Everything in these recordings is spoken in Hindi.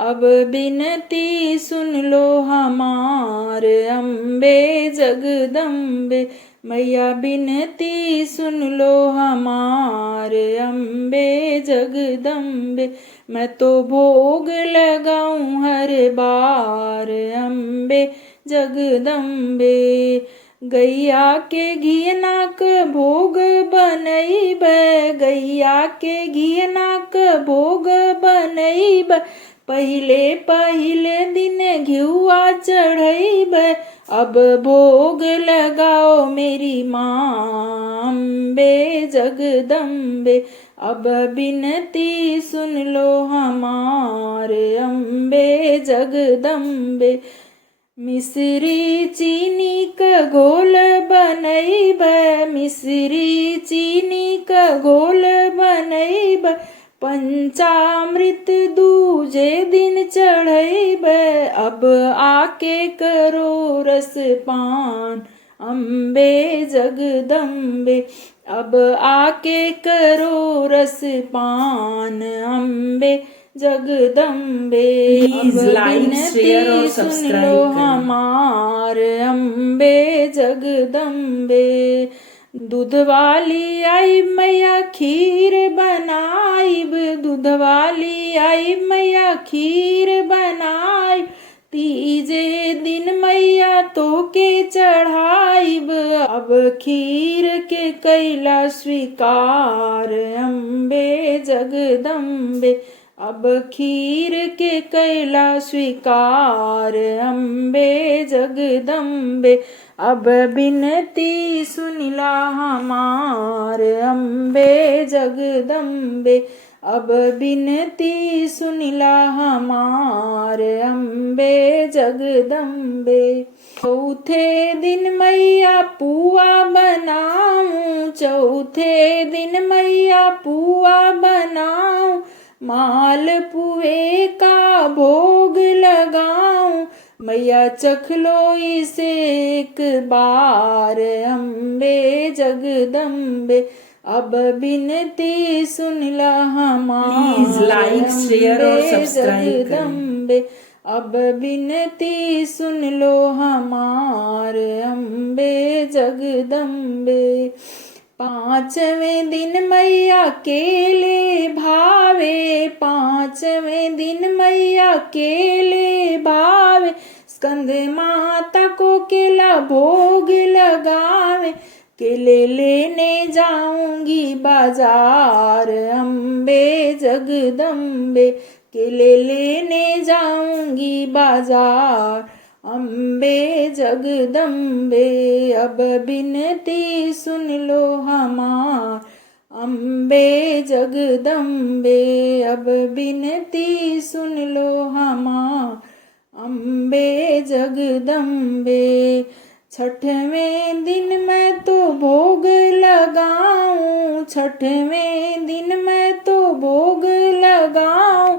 अब बिनती सुन लो हमार अम्बे जगदम्बे। मैया बिनती सुन लो हमार अम्बे जगदम्बे। मैं तो भोग लगाऊं हर बार अम्बे जगदम्बे। गैया के घियनाक भोग बनैब, गैया के घियनाक भोग बनैब। पहिले पहिले दिन घिउआ चढ़ैब। अब भोग लगाओ मेरी माँ अम्बे जगदम्बे। अब बिनती सुन लो हमार अम्बे जगदम्बे। मिश्री चीनी का घोल बनैब, मिश्री चीनी का घोल बनैब। पंचामृत दूजे दिन चढ़ैब। अब आके करो रसपान अम्बे जगदम्बे। अब आके करो रसपान Ambe Jagdambe. Please like, share और सुन subscribe लो करें। हमार अम्बे जगदम्बे। दूध वाली आई मैया खीर बनाइब, दूध वाली आई मैया खीर बनाइब। तीजे दिन मैया तो के चढ़ाइब। अब खीर के कैला स्वीकार अम्बे जगदम्बे। अब खीर के कैला स्वीकार अम्बे जगदम्बे। अब बिनती सुनिला हमार अम्बे जगदम्बे। अब बिनती सुनिला हमार अम्बे जगदम्बे। चौथे दिन मैया पुआ बनाऊं, चौथे दिन मैया पुआ बनाऊं। मालपुए का भोग लगाऊं। मैया चख लो इसे एक बार अम्बे जगदम्बे। अब बिनती सुनिला हमार Please like, share और subscribe करें। जगदम्बे। अब बिनती सुन लो हमार अम्बे जगदम्बे। पांचवें दिन मैया केले भावे, पांचवें दिन मैया केले भावे। स्कंद माता को केला भोग लगावे। केले लेने जाऊंगी बाजार अम्बे जगदम्बे। केले लेने जाऊंगी बाजार अम्बे जगदम्बे। अब बिनती सुन लो हमार अम्बे जगदम्बे। अब बिनती सुन लो हमार अम्बे जगदम्बे। छठवें दिन मैं तो भोग लगाऊं, छठवें दिन मैं तो भोग लगाऊं।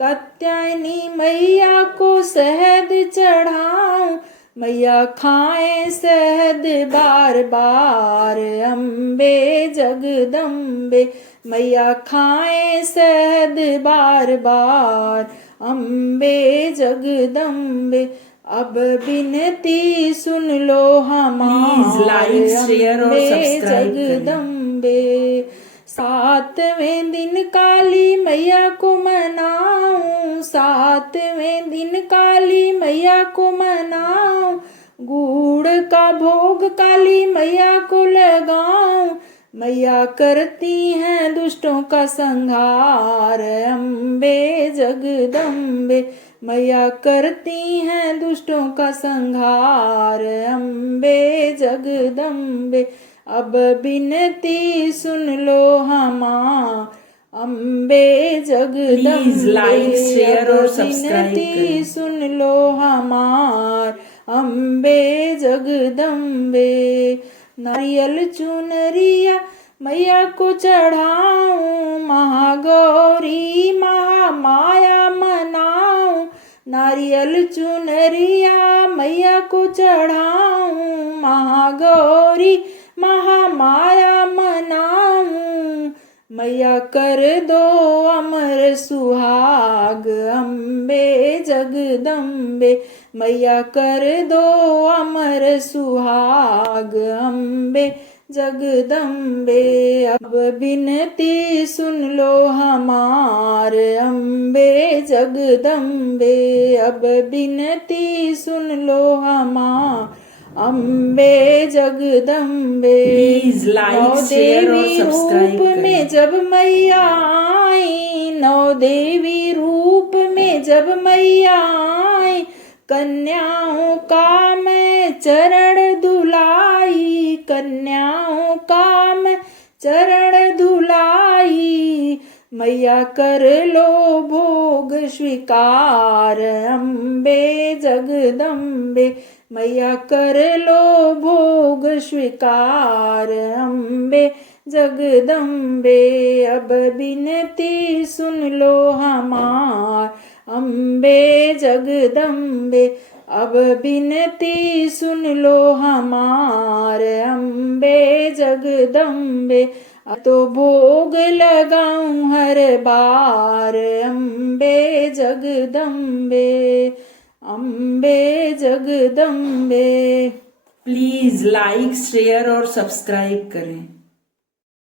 कात्यायनी मैया को शहद चढ़ाऊं। मैया खाए शहद बार बार अम्बे जगदम्बे। मैया खाए शहद बार बार अम्बे जगदम्बे। अब बिनती सुन लो हमार Please like, share और अम्बे subscribe करें। जगदम्बे। सातवें दिन काली मैया को मनाऊं, सातवें दिन काली मैया को मनाऊं। गुड़ का भोग काली मैया को लगाऊं। मैया करती हैं दुष्टों का संहार अम्बे जगदम्बे। मैया करती हैं दुष्टों का संहार अम्बे जगदम्बे। अब बिनती सुन लो हमार Ambe Jagdambe. Please like, share और अब subscribe बिनती करें। सुन लो हमार अम्बे जगदम्बे। नारियल चुनरिया मैया को चढ़ाऊं। महागौरी महामाया मनाऊं। नारियल चुनरिया मैया को चढ़ाऊं। महागौरी महामाया मनाऊं। मैया कर दो अमर सुहाग, अम्बे जगदम्बे मैया कर दो अमर सुहाग, अम्बे जगदम्बे। अब बिनती सुन लो हमार, अम्बे जगदम्बे अब बिनती सुन लो हमार, Ambe Jagdambe. Please like, now share और देवी subscribe रूप करें। में जब मैया आई, नौ देवी रूप में जब मैया आई, कन्याओं का मैं चरण धुलाई, कन्याओं का मैं चरण धुलाई। मैया कर लो भोग स्वीकार, अम्बे जगदम्बे मैया कर लो भोग स्वीकार, अम्बे जगदम्बे। अब बिनती सुन लो हमार, अम्बे जगदम्बे अब बिनती सुन लो हमार, अम्बे जगदम्बे। तो भोग लगाऊं हर बार, Ambe Jagdambe Ambe Jagdambe. Please like share और सब्सक्राइब करें।